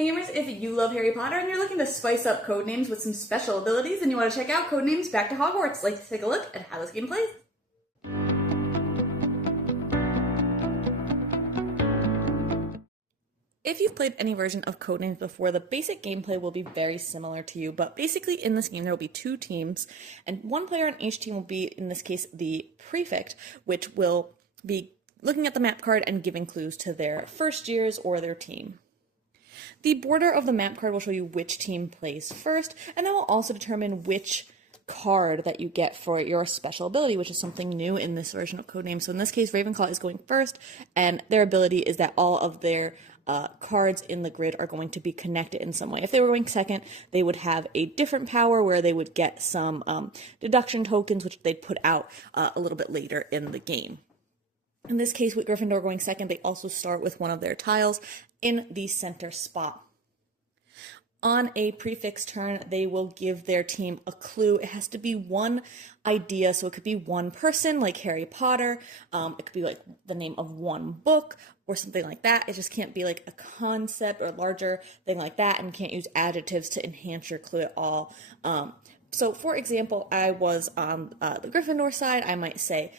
Hey gamers, if you love Harry Potter and you're looking to spice up Codenames with some special abilities and you want to check out Codenames Back to Hogwarts, let's take a look at how this game plays. If you've played any version of Codenames before, the basic gameplay will be very similar to you, but basically in this game there will be two teams, and one player on each team will be, in this case, the prefect, which will be looking at the map card and giving clues to their first years or their team. The border of the map card will show you which team plays first, and that will also determine which card that you get for your special ability, which is something new in this version of Codenames. So in this case, Ravenclaw is going first, and their ability is that all of their cards in the grid are going to be connected in some way. If they were going second, they would have a different power where they would get some deduction tokens, which they'd put out a little bit later in the game. In this case, with Gryffindor going second, they also start with one of their tiles in the center spot. On a prefix turn, they will give their team a clue. It has to be one idea, so it could be one person, like Harry Potter. It could be like the name of one book or something like that. It just can't be like a concept or larger thing like that, and can't use adjectives to enhance your clue at all. So, for example, I was on the Gryffindor side. I might say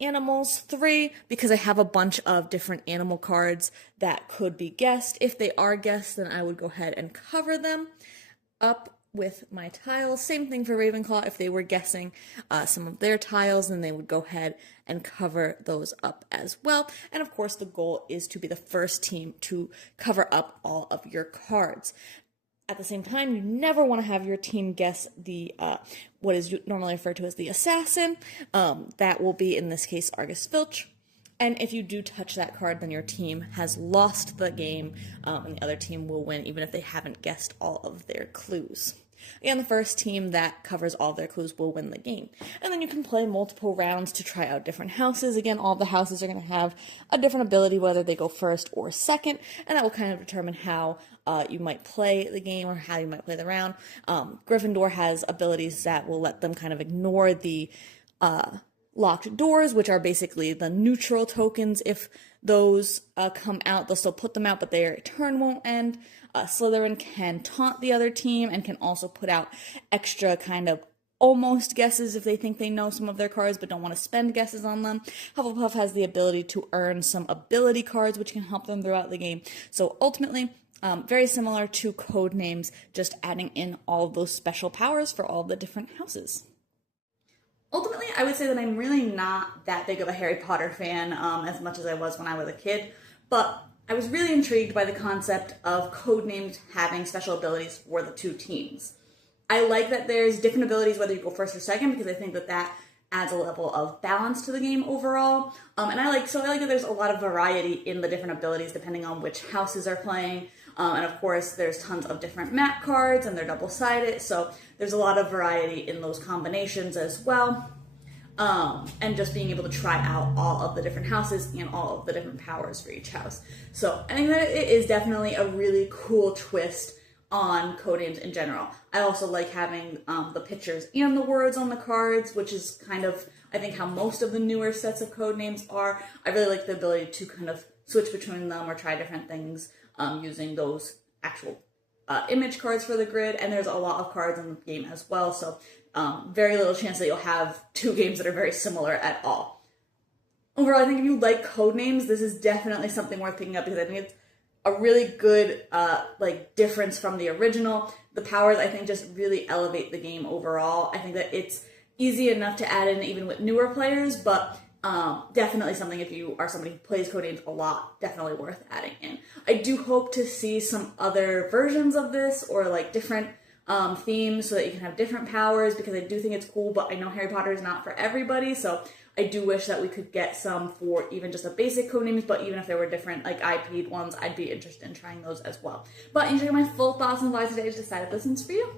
animals 3, because I have a bunch of different animal cards that could be guessed. If they are guessed, then I would go ahead and cover them up with my tiles. Same thing for Ravenclaw. If they were guessing some of their tiles, then they would go ahead and cover those up as well. And of course, the goal is to be the first team to cover up all of your cards. At the same time, you never want to have your team guess the what is normally referred to as the assassin. That will be, in this case, Argus Filch. And if you do touch that card, then your team has lost the game, and the other team will win, even if they haven't guessed all of their clues. And the first team that covers all their clues will win the game. And then you can play multiple rounds to try out different houses. Again, all the houses are going to have a different ability, whether they go first or second, and that will kind of determine how you might play the game or how you might play the round. Gryffindor has abilities that will let them kind of ignore the locked doors, which are basically the neutral tokens. If those come out, they'll still put them out, but their turn won't end. Slytherin can taunt the other team and can also put out extra kind of almost guesses if they think they know some of their cards but don't want to spend guesses on them. Hufflepuff has the ability to earn some ability cards, which can help them throughout the game. So ultimately, very similar to Codenames, just adding in all of those special powers for all the different houses. Ultimately, I would say that I'm really not that big of a Harry Potter fan as much as I was when I was a kid, but I was really intrigued by the concept of Codenames having special abilities for the two teams. I like that there's different abilities whether you go first or second, because I think that that adds a level of balance to the game overall. And I like that there's a lot of variety in the different abilities depending on which houses are playing. And of course, there's tons of different map cards and they're double-sided, so there's a lot of variety in those combinations as well. And just being able to try out all of the different houses and all of the different powers for each house. So I think that it is definitely a really cool twist on Codenames in general. I also like having the pictures and the words on the cards, which is kind of, I think, how most of the newer sets of Codenames are. I really like the ability to kind of switch between them or try different things using those actual image cards for the grid, and there's a lot of cards in the game as well, so very little chance that you'll have two games that are very similar at all. Overall, I think if you like Codenames, this is definitely something worth picking up, because I think it's a really good difference from the original. The powers, I think, just really elevate the game overall. I think that it's easy enough to add in even with newer players, but definitely something, if you are somebody who plays Codenames a lot, definitely worth adding in. I do hope to see some other versions of this, or like different themes, so that you can have different powers, because I do think it's cool, but I know Harry Potter is not for everybody, so I do wish that we could get some for even just a basic Codenames, but even if there were different like IP'd ones, I'd be interested in trying those as well. But enjoy my full thoughts on why today I decided this one's for you.